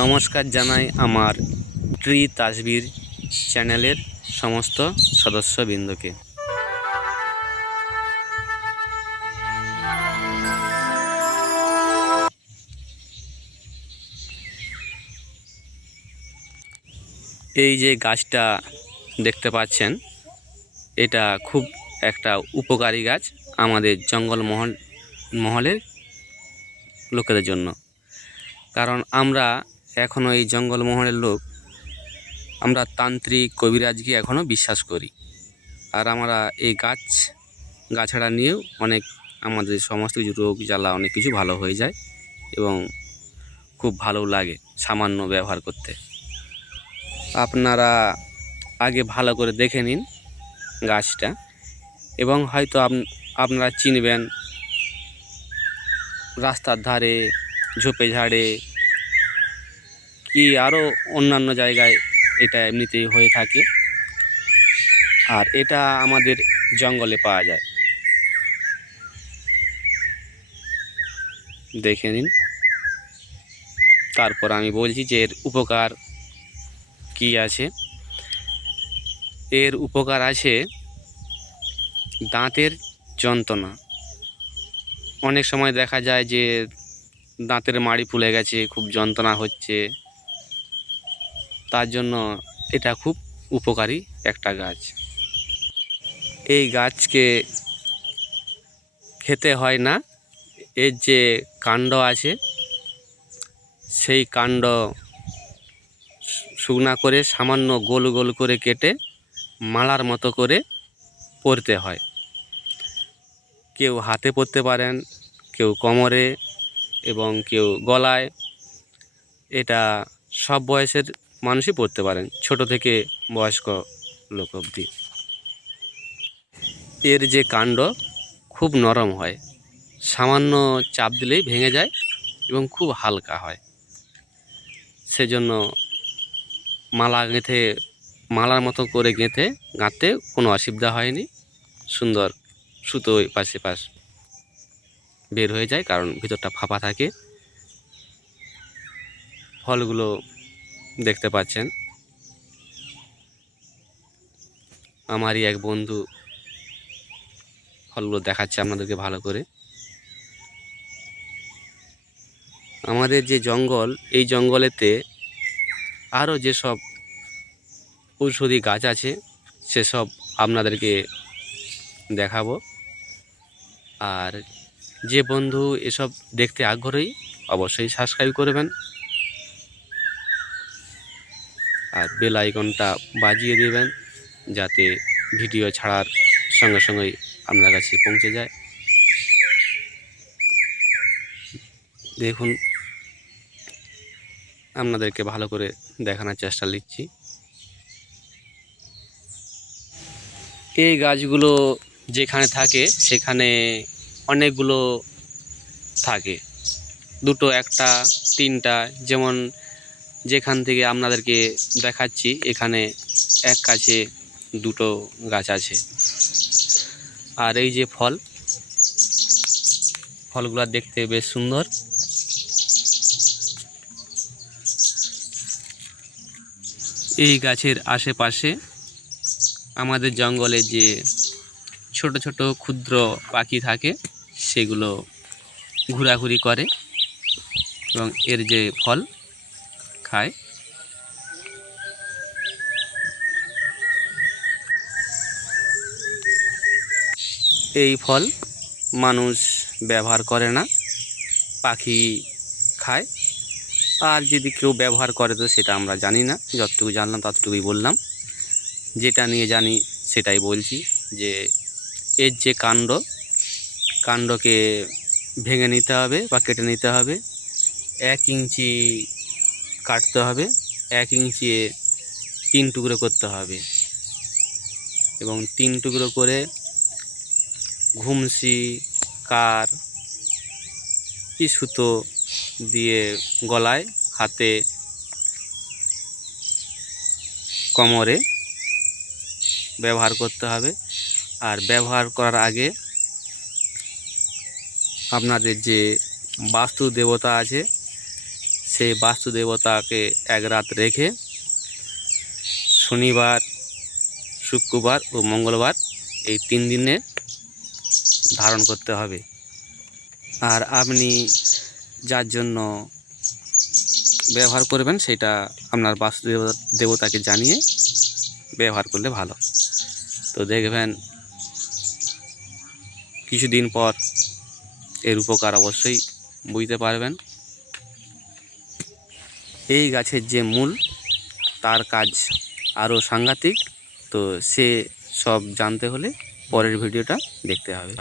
নমস্কার জানাই আমার ট্রি তাসবির চ্যানেলের সমস্ত সদস্যবৃন্দকে। এই যে গাছটা দেখতে পাচ্ছেন, এটা খুব একটা উপকারী গাছ আমাদের জঙ্গল মহল, মহলের লোকেদের জন্য। কারণ আমরা এখনও এই জঙ্গলমহলের লোক। আমরা তান্ত্রিক কবিরাজকে এখনও বিশ্বাস করি। আর আমরা এই গাছ, গাছাড়া নিয়েও অনেক আমাদের সমস্ত কিছু রোগ জ্বালা অনেক কিছু ভালো হয়ে যায় এবং খুব ভালো লাগে সামান্য ব্যবহার করতে। আপনারা আগে ভালো করে দেখে নিন গাছটা এবং হয়তো আপ- আপনারা চিনবেন রাস্তার ধারে ঝোপে ঝাড়ে। কি আরও অন্যান্য জায়গায় এটা এমনিতেই হয়ে থাকে। আর এটা আমাদের জঙ্গলে পাওয়া যায়। দেখে নিন। তারপর আমি বলছি যে এর উপকার কি আছে? এর উপকার আছে দাঁতের যন্ত্রণা। অনেক সময় দেখা যায় যে দাঁতের মাড়ি ফুলে গেছে, খুব যন্ত্রণা হচ্ছে। তার জন্য এটা খুব উপকারী একটা গাছ। এই গাছকে খেতে হয় না। এর যে কাণ্ড আছে, সেই কাণ্ড শুকনা করে, সামান্য গোল গোল করে কেটে, মালার মতো করে পরতে হয়। কেউ হাতে পরতে পারেন, কেউ কোমরে এবং কেউ গলায়, এটা সব বয়সের মানুষই পড়তে পারেন, ছোট থেকে বয়স্ক লোক অবধি। এর যে কাণ্ড খুব নরম হয়, সামান্য চাপ দিলেই ভেঙে যায় এবং খুব হালকা হয়। সেজন্য মালা গেঁথে, মালার মতো করে গেঁথে, গাঁথতে কোনো অসুবিধা হয়নি। সুন্দর সুতো পাশে পাশ বের হয়ে যায়, কারণ ভিতরটা ফাঁপা থাকে। ফলগুলো দেখতে পাচ্ছেন। আমারই এক বন্ধু ফলগুলো দেখাচ্ছে আপনাদেরকে ভালো করে। আমাদের যে জঙ্গল, এই জঙ্গলেতে আরও যেসব ঔষধি গাছ আছে, সেসব আপনাদেরকে দেখাবো। আর যে বন্ধু এসব দেখতে আগ্রহী, অবশ্যই সাবস্ক্রাইব করবেন। আর বেল আইকনটা বাজিয়ে দেবেন, যাতে ভিডিও ছাড়ার সঙ্গে সঙ্গেই আপনার কাছে পৌঁছে যায়। দেখুন, আপনাদেরকে ভালো করে দেখানোর চেষ্টা লিখছি। এই গাছগুলো যেখানে থাকে, সেখানে অনেকগুলো থাকে। দুটো, একটা, তিনটা, যেমন যেখান থেকে আপনাদেরকে দেখাচ্ছি, এখানে এক কাছে দুটো গাছ আছে। আর এই যে ফল, ফলগুলো দেখতে বেশ সুন্দর। এই গাছের আশেপাশে আমাদের জঙ্গলে যে ছোট ছোট ক্ষুদ্র পাখি থাকে সেগুলো ঘোরাঘুরি করে এবং এর যে ফল খায়। এই ফল মানুষ ব্যবহার করে না, পাখি খায়। আর যদি কেউ ব্যবহার করে তো সেটা আমরা জানি না, যতটুকু জানলাম ততটুকুই বললাম। যেটা নিয়ে জানি সেটাই বলছি যে এর যে কাণ্ড কাণ্ডকে ভেঙে নিতে হবে বা কেটে নিতে হবে। এক ইঞ্চি কাটতে হবে, এক ইঞ্চি তিন টুকরো করতে হবে। এবং তিন টুকরো করে ঘুমসি, কার কি সুতো দিয়ে গলায় হাতে কোমরে ব্যবহার করতে হবে। আর ব্যবহার করার আগে আপনাদের যে বাস্তু দেবতা আছে, সেই বাস্তু দেবতাকে এক রাত রেখে শনিবার, শুক্রবার ও মঙ্গলবার এই তিন দিনে ধারণ করতে হবে। আর আপনি যার জন্য ব্যবহার করবেন, সেটা আপনার বাস্তু দেবতা- দেবতাকে জানিয়ে ব্যবহার করলে ভালো। তো দেখবেন, কিছুদিন পর এর উপকার অবশ্যই বুঝতে পারবেন। এই গাছের যে মূল, তার কাজ আরও সাংঘাতিক, তো সে সব জানতে হলে পরের ভিডিওটা দেখতে হবে।